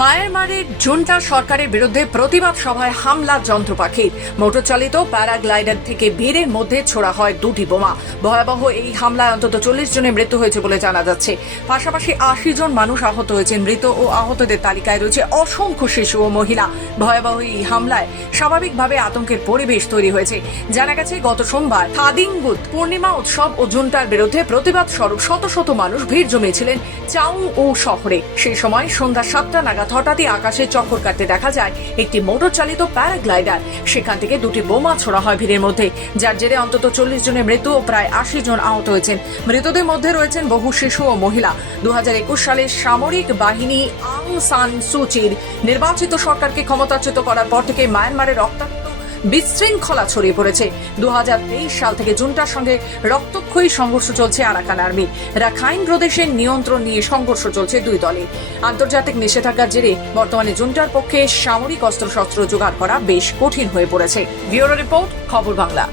মায়ানমারের জুন্টা সরকারের বিরুদ্ধে প্রতিবাদ সভায় হামলা যন্ত্রপাখির মোটর চালিত প্যারাগ্লাইডার থেকে ভিড়ের মধ্যে ছোড়া হয় দুটি বোমা। ভয়াবহ এই হামলায় অন্তত চল্লিশ জনের মৃত্যু হয়েছে বলে জানা যাচ্ছে। পাশাপাশি আশি জন মানুষ আহত হয়েছেন মৃত ও আহতদের তালিকায় রয়েছে অসংখ্য শিশু ও মহিলা। ভয়াবহ এই হামলায় স্বাভাবিকভাবে আতঙ্কের পরিবেশ তৈরি হয়েছে। জানা গেছে, গত সোমবার থাদিংগুত পূর্ণিমা উৎসব ও জুন্টার বিরুদ্ধে প্রতিবাদ স্বরূপ শত শত মানুষ ভিড় জমিয়েছিলেন চাউ ও শহরে। সেই সময় সন্ধ্যা সাতটা নাগাদ হঠাৎই আকাশে চক্কর কাটতে দেখা যায়, একটি মোটর চালিত প্যারাগ্লাইডার। সেখান থেকে দুটি বোমা ছোড়া হয় ভিড়ের মধ্যে। যার জেরে অন্তত চল্লিশ জনের মৃত্যু ও প্রায় আশি জন আহত হয়েছেন। মৃতদের মধ্যে রয়েছেন বহু শিশু ও মহিলা। দু হাজার একুশ সালে সামরিক বাহিনী আং সান সুচির নির্বাচিত সরকারকে ক্ষমতাচ্যুত করার পর থেকে মায়ানমারের রক্তাক্ত বিশৃঙ্খলা ছড়িয়ে পড়েছে। দুহাজার তেইশ সাল থেকে জুনটার সঙ্গে রক্তক্ষয়ী সংঘর্ষ চলছে আরাকান আর্মি। রাখাইন প্রদেশের নিয়ন্ত্রণ নিয়ে সংঘর্ষ চলছে দুই দলে। আন্তর্জাতিক নিষেধাজ্ঞার জেরে বর্তমানে জুনটার পক্ষে সামরিক অস্ত্রশস্ত্র জোগাড় করা বেশ কঠিন হয়ে পড়েছে। ব্যুরো রিপোর্ট, খবর বাংলা।